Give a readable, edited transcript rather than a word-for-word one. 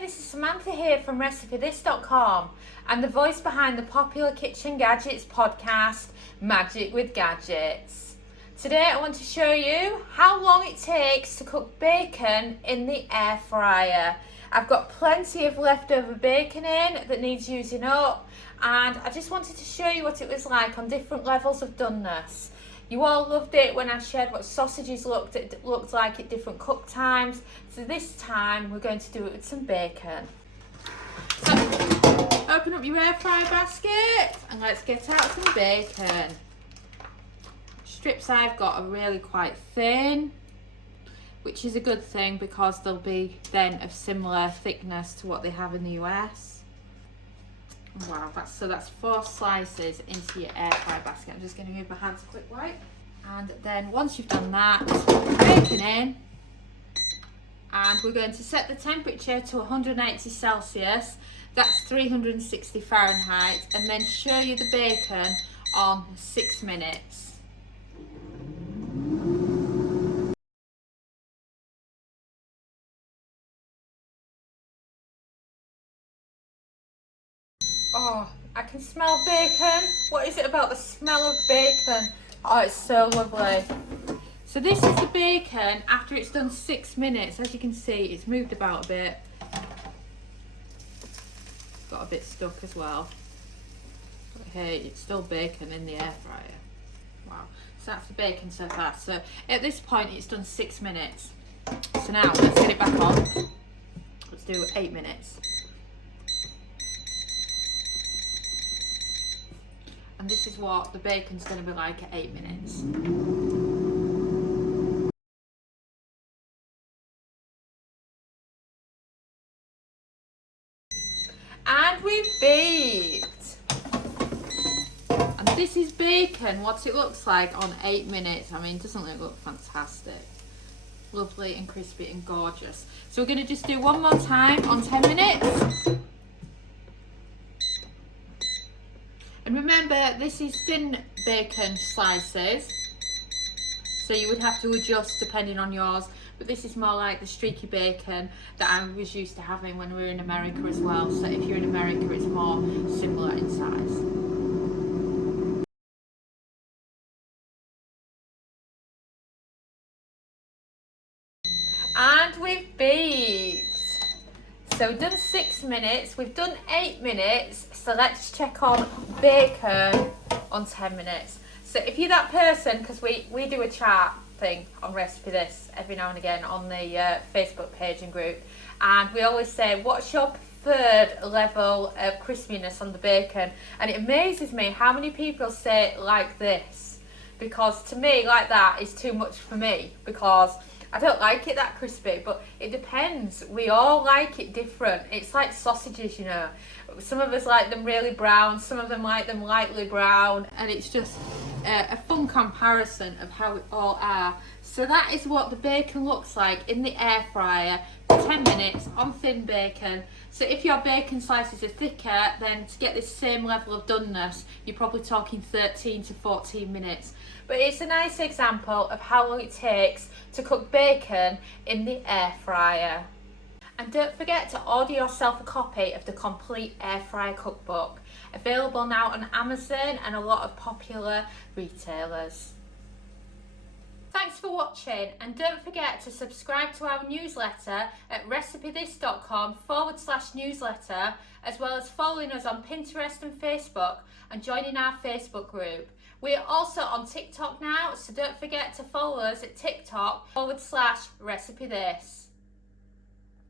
this is Samantha here from RecipeThis.com and the voice behind the popular Kitchen Gadgets podcast, Magic with Gadgets. Today I want to show you how long it takes to cook bacon in the air fryer. I've got plenty of leftover bacon in that needs using up, and I just wanted to show you what it was like on different levels of doneness. You all loved it when I shared what sausages looked like at different cook times. So this time we're going to do it with some bacon. So open up your air fryer basket and let's get out some bacon. Strips I've got are really quite thin, which is a good thing because they'll be then of similar thickness to what they have in the US. Wow, that's 4 slices into your air fryer basket. I'm just going to give my hands a quick wipe. And then once you've done that, just put the bacon in. And we're going to set the temperature to 180 Celsius. That's 360 Fahrenheit. And then show you the bacon on 6 minutes. Oh, I can smell bacon. What is it about the smell of bacon? Oh, it's so lovely. So this is the bacon after it's done 6 minutes. As you can see, it's moved about a bit. Got a bit stuck as well. But hey, it's still bacon in the air fryer. Wow. So that's the bacon so far. So at this point, it's done 6 minutes. So now let's get it back on. Let's do 8 minutes. And this is what the bacon's going to be like at 8 minutes. And we've baked. And this is bacon, what it looks like on 8 minutes. I mean, doesn't it look fantastic? Lovely and crispy and gorgeous. So we're going to just do one more time on 10 minutes. And remember, this is thin bacon slices, so you would have to adjust depending on yours, but this is more like the streaky bacon that I was used to having when we were in America as well. So if you're in America, it's more similar in size. And we've baked. So we've done 6 minutes, we've done 8 minutes, so let's check on bacon on 10 minutes. So if you're that person, because we do a chat thing on Recipe This every now and again on the Facebook page and group, and we always say, what's your preferred level of crispiness on the bacon? And it amazes me how many people say it like this, because to me, like that is too much for me, because I don't like it that crispy, but it depends. We all like it different. It's like sausages, you know. Some of us like them really brown, some of them like them lightly brown, and it's just a fun comparison of how we all are. So that is what the bacon looks like in the air fryer for 10 minutes on thin bacon. So if your bacon slices are thicker, then to get this same level of doneness, you're probably talking 13 to 14 minutes. But it's a nice example of how long it takes to cook bacon in the air fryer. And don't forget to order yourself a copy of the Complete Air Fryer Cookbook, available now on Amazon and a lot of popular retailers. Thanks for watching, and don't forget to subscribe to our newsletter at recipethis.com/newsletter, as well as following us on Pinterest and Facebook and joining our Facebook group. We are also on TikTok now, so don't forget to follow us at TikTok /recipethis.